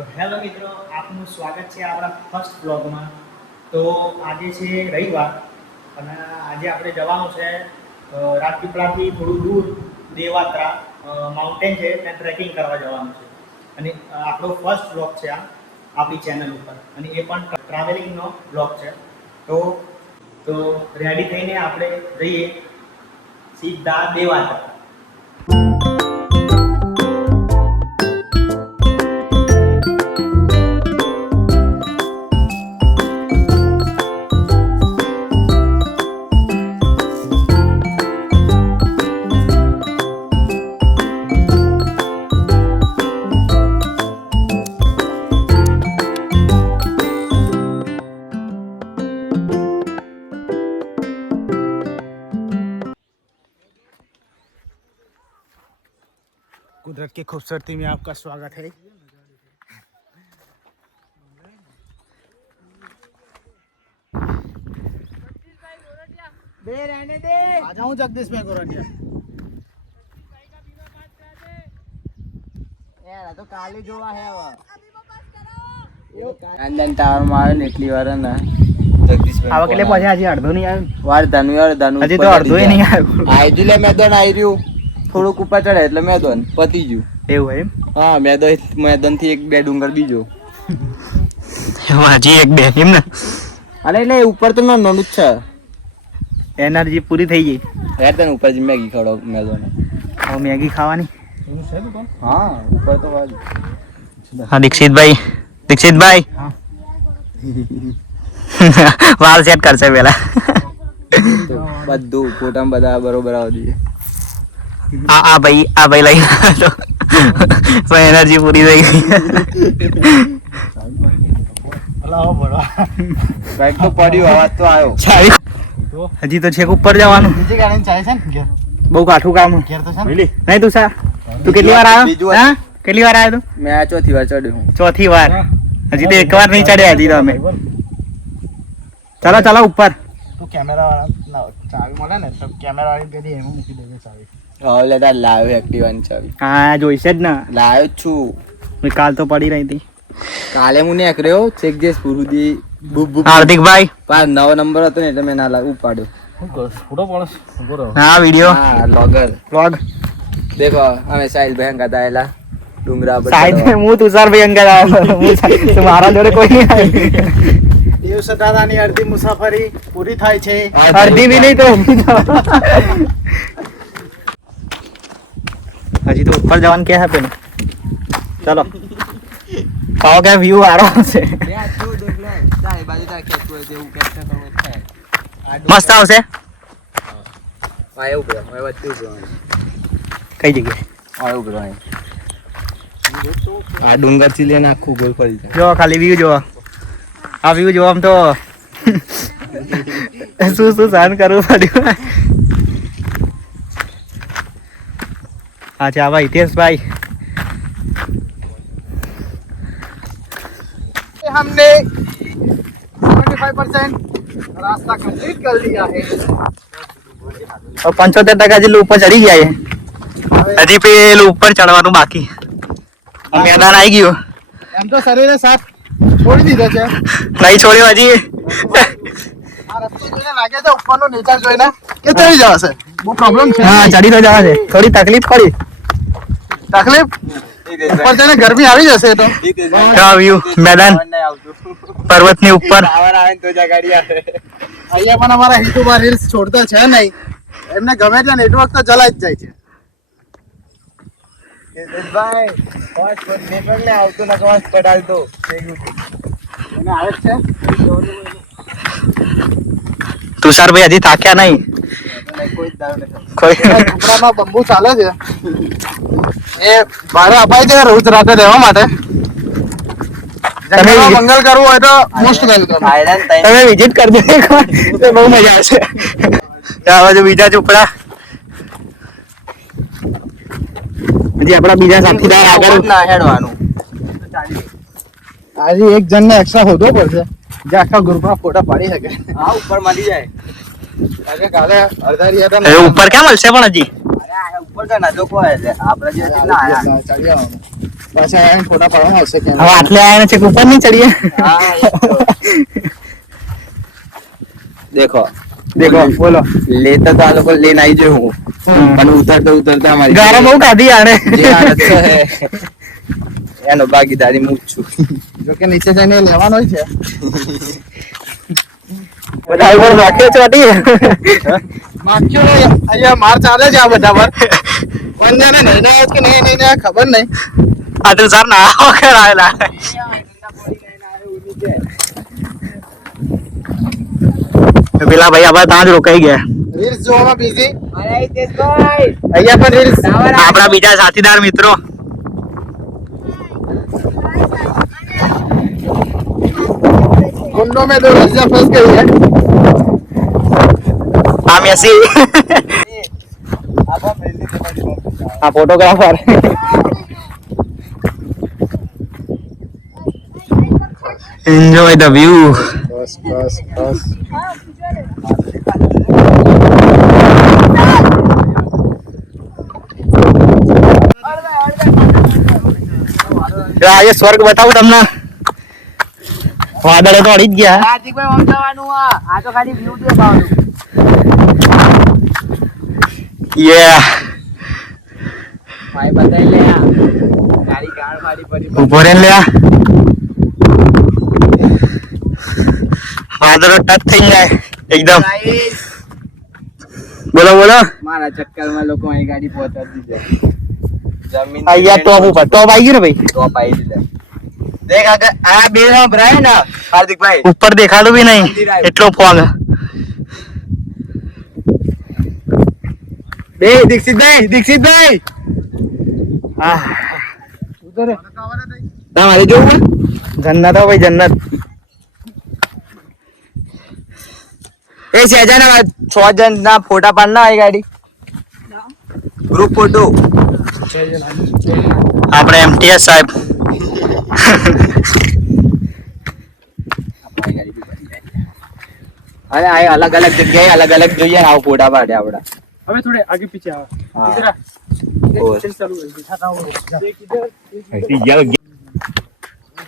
તો હેલો મિત્રો, આપનું સ્વાગત છે આપણા ફર્સ્ટ બ્લોગમાં. તો આજે છે રવિવાર અને આજે આપણે જવાનું છે રાજપીપળાથી થોડું દૂર દેવાત્રા માઉન્ટેન છે, ત્યાં ટ્રેકિંગ કરવા જવાનું છે. અને આપણો ફર્સ્ટ બ્લોગ છે આ આપણી ચેનલ ઉપર, અને એ પણ ટ્રાવેલિંગનો બ્લોગ છે. તો રેડી થઈને આપણે જઈએ સીધા દેવાત્રા. कुदरत की खूबसूरती में आपका स्वागत है। आ जाऊं जगदीश भाई गोरडिया। यार तो काली जोवा है वो। આંદન ટાવર માં આવ્યો ને એટલી વાર ને જગદીશભાઈ આવા કેટલે પછી આજે અડધો નહીં આવ્યો. વાર ધનુ હજી તો અડધો નહીં આવ્યો. આઈજી લે મેદાન આવી રહ્યું થોડુંક ઉપર ચડે એટલે મેદાન પતી ગયું. એવું એમ? હા, મેદાન થી એક બે ડુંગર બીજો હજી એક બે એમ ને. અરે એટલે ઉપર તો નાનું જ છે. એનર્જી પૂરી થઈ ગઈ. યાર તને ઉપર જ મેગી ખવડાવ મેદાન. હવે મેગી ખાવાની. હા, ઉપર તો વાજ. હા દીક્ષિતભાઈ હા. વાલ સેટ કરશે પેલા. બધું ફોટામાં બધા બરોબર આવડી છે. આ ભાઈ લઈ તો એનર્જી પૂરી થઈ ગઈ. અલાવો બળવા. કાઈક તો પડ્યું, અવાજ તો આવ્યો. હજી તો છેક ઉપર જવાનું. બીજી ગાડીને ચાલે છે ને ઘેર. બહુ કાઠું કામ. ઘેર તો છે ને. નહીં તું સા તું કેટલી વાર આવ્યો? બીજું હા, કેટલી વાર આવ્યો તું? મેં આ ચોથી વાર ચડ્યો હું. ચોથી વાર. હજી તો એક વાર નહીં ચડ્યા હજી તો અમે. ચાલો ઉપર. તું કેમેરા વાળા ચાવી મળે ને તો કેમેરા વાળી ગાડી એમાં મૂકી દેજે ચાવી. હા, લે તાર લાવ્યો એક્ટિવાની ચાવી. હા, જોઈશે જ ને. લાવ્યો જ છું. કાલ તો પડી રહી હતી. કાલે હું નીકળ્યો ચેક જે પુરુદી હાર્દિકભાઈ પાર નવો નંબર હતો ને એટલે મેં ના લાગુ પાડ્યો. શું કર ફોટો પડસ ઉભો રહો. હા, વિડિયો હા, લોગર વ્લોગ. દેખો અમે સાહિલ ભાઈ અંગાત આયેલા ડુંગરા પર સાહેબ હું તુષારભાઈ અંગત આવ્યો. મારા જોડે કોઈ નહીં આવ્યું. દેવ સદારાની અડધી મુસાફરી પૂરી થાય છે. અડધી બી નહીં તો હજી તો ઉપર જવાનું કે હે પેલું. ચલો પાવો કે વ્યૂ આરો છે. મસ્ત આવશે. કઈ જગ્યાએ? આ ડુંગર થી લઈને આખું ગોલ ફરી જાય. જો ખાલી વ્યૂ જો. આ વ્યૂ જો આમ તો શું સહન કરવું પડ્યું. અચ્છા ભાઈ હિતેશભાઈ. हमने 75% रास्ता कंप्लीट कर लिया है. 75% જેટલું ઉપર ચડી ગયા છે. હજી પેલું ઉપર ચડવાનું બાકી. મેદાન આવી ગયું. એમ તો શરીરે સાથ છોડી દીધો છે. નહીં છોડ્યું હજી. આ રસ્તો જોઈને લાગે છે ઉપરનો નેચર જોઈને કે ચડી જશે. બહુ પ્રોબ્લેમ છે. હા, ચડી તો જવા છે. થોડી તકલીફ પડી. તકલીફ ઉપર જઈને ગરમી આવી જશે તો. વ્યૂ મેદાન પર્વતની ઉપર. અહીંયા પણ અમારા હિતુબા રીલ્સ છોડતા છે નહીં. એમને ગમે ત્યાં નેટવર્ક તો જલાઈ જ જાય છે. એને આવે જ છે. તુષારભાઈ હજી થાક્યા નહીં. કોઈ ઝૂંપડામાં બંબુ ચાલે છે. એ ભાડે અપાય છે રોજ રાતે રહેવા માટે. જંગલમાં મંગલ કરવું હોય તો મોસ્ટ વેલકમ. તમે વિઝિટ કરજો એકવાર, તો બહુ મજા આવશે. આ બાજુ બીજા ઝૂંપડા. હજી આપણા બીજા સાથીદાર આગળ ના હેડવાનું. આજે એક જણને એક્સ્ટ્રા હોદવો પડશે જે આખા ગ્રુપમાં ફોટા પાડી શકે. હા, ઉપર મળી જાય. આજે કાલે અડધારી હતા એ ઉપર ક્યાં મળશે પણ હજી? અરે આ ઉપર તો નજો કોઈ એટલે આપણે જે ના આયા. ચડી આવવાનું. પાછા આવીને ફોટા પાડવામાં આવશે કે હવે આટલે આયા છે ઉપર નહીં ચડીએ હા, એ તો. દેખો દેખો બોલો લેતા તો આ લોકો લઈને આવી જાય હું પણ ઉતરતા ઉતરતા અમારી ગારા બહુ કાઢી આને જે હાલત છે એનો ભાગીદારી હું જ છું. જો કે નીચે જઈને લેવાનો જ છે બધા ઉપર નાખે ચોટી માખ્યો અહીંયા માર ચાલે છે આ બધા પર પણ જાણે નહીં ના કે નહીં નહીં ના ખબર નહીં આટલું સાર ના વખર આવેલા પેલા ભાઈ આપણે ત્યાં જ રોકાઈ ગયા રીલ્સ જોવામાં બિઝી અરે તેજભાઈ અહીંયા પણ રીલ્સ આપણા બીજા સાથીદાર મિત્રો कुंडों में दो रस्सियां फंस गई है આ મેસી આ ફોટોગ્રાફર એન્જોય ધ વ્યૂ बस बस बस આજે સ્વર્ગ બતાવું તમને વાદળે તો અડી જ ગયા હાર્દિકભાઈ વંચાવાનું આ તો ખાલી વ્યૂ દેખાવાનું યે ભાઈ બતાવી લે આ ગાડી ગાળ ફાડી પડી ઉભો રે લે વાદળો ટચ થઈ જાય એકદમ બોલો બોલો મારા ચક્કરમાં લોકો અહીં ગાડી પહોંચાડી દીધે જમીન અહીંયા ટોપ ઉપર ટોપ આવી ગયું ને ભાઈ ટોપ આવી દીધે દેખ આગળ આ બે ભરાય ને હાર્દિકભાઈ ઉપર દેખાડું બી નહીં એટલો ફોગ બે દીક્ષિતભાઈ હા તમારે જોવું જન્નત હો ભાઈ જન્નત એ સહેજાના 6 જણ ના ફોટા પાડ ના આવી ગાડી ગ્રુપ ફોટો આપણે એમટીએસ સાહેબ અરે આ અલગ અલગ જગ્યાએ અલગ અલગ જોઈએ ને આવો ફોટા પાડે આપડા हमें थोड़े आगे पीछे आओ हाँ। इधर आ। और? चल चालू कर दिखाता हूँ देख इधर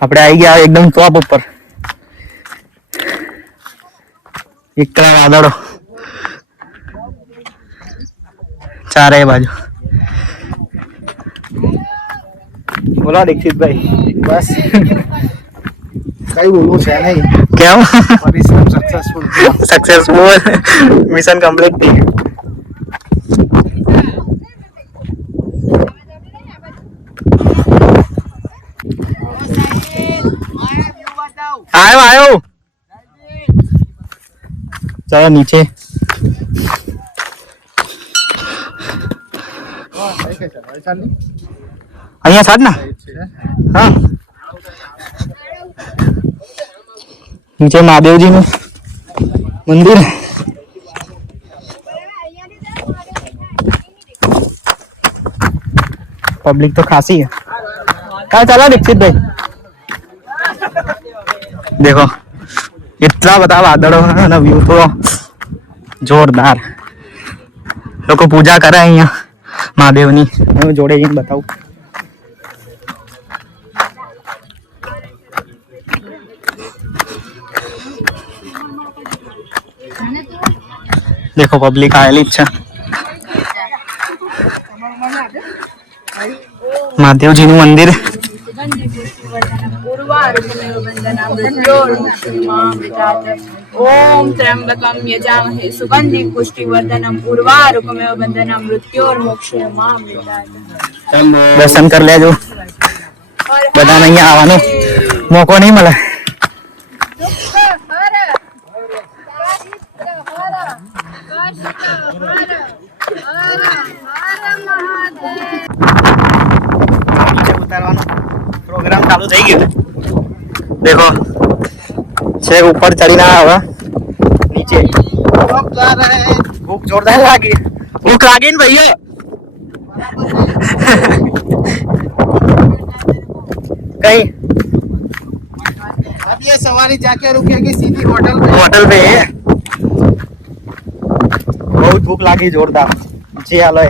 આપણે આવી ગયા એકદમ ટોપ ઉપર એકલા વાદળો ચારે બાજુ બોલો દીક્ષિતભાઈ बस કઈ બોલવું છે નહીં કેમ પરિશ્રમ સક્સેસફુલ સક્સેસફુલ મિશન કમ્પ્લીટ થઈ ગયું આવ્યો આવ્યો ચાલો નીચે અહીંયા સાડ ના હા નીચે મહાદેવજી નું મંદિર पब्लिक तो खासी है कहाँ चला दीक्षित भाई देखो इतना बता वादड़ो है ना व्यू तो जोरदार लोग पूजा करे अहिया महादेव नी હું જોડે જઈને બતાવું देखो पब्लिक आएली જ છે महादेवजी નું મંદિર ओम त्र्यंबकं यजामहे सुगंधि पुष्टिवर्धनम् उर्वारुकमेव बन्धनं मृत्योर्मोक्षयमामृतात् દર્શન કરી લેજો બધાને અહીંયા આવવાનો મોકો નહીં મળે પ્રોગ્રામ ચાલુ થઈ ગયો દેખો છે ઉપર ચડીને આવે નીચે ભૂખ જોરદાર લાગી ભૂખ લાગી ને ભાઈઓ कहीं अब ये सवारी जाके रुकेगी सीधी होटल पे होटल पे बहुत भूख लागी जोरदार जी हालो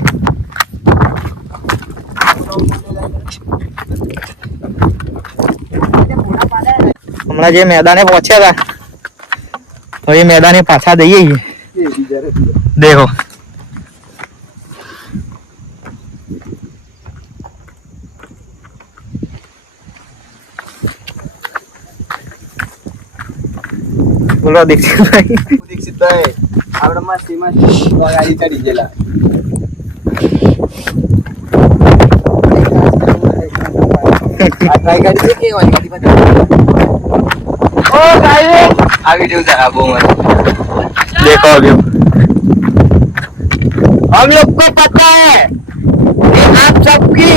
હમણાં જે મેદાને પહોંચ્યા હતા તો એ મેદાને પાછા દઈએ દેખો બોલો દીક્ષિતભાઈ. દીક્ષિતભાઈ આપણે મસ્તી ગાડી ચડી ગયેલા ટ્રાય કરી છે કે ગાડી પર ઓ ગાડી આ વિડિયો જરા બહુ મસ્ત देखो अभी हम लोग को पता है कि आप सबकी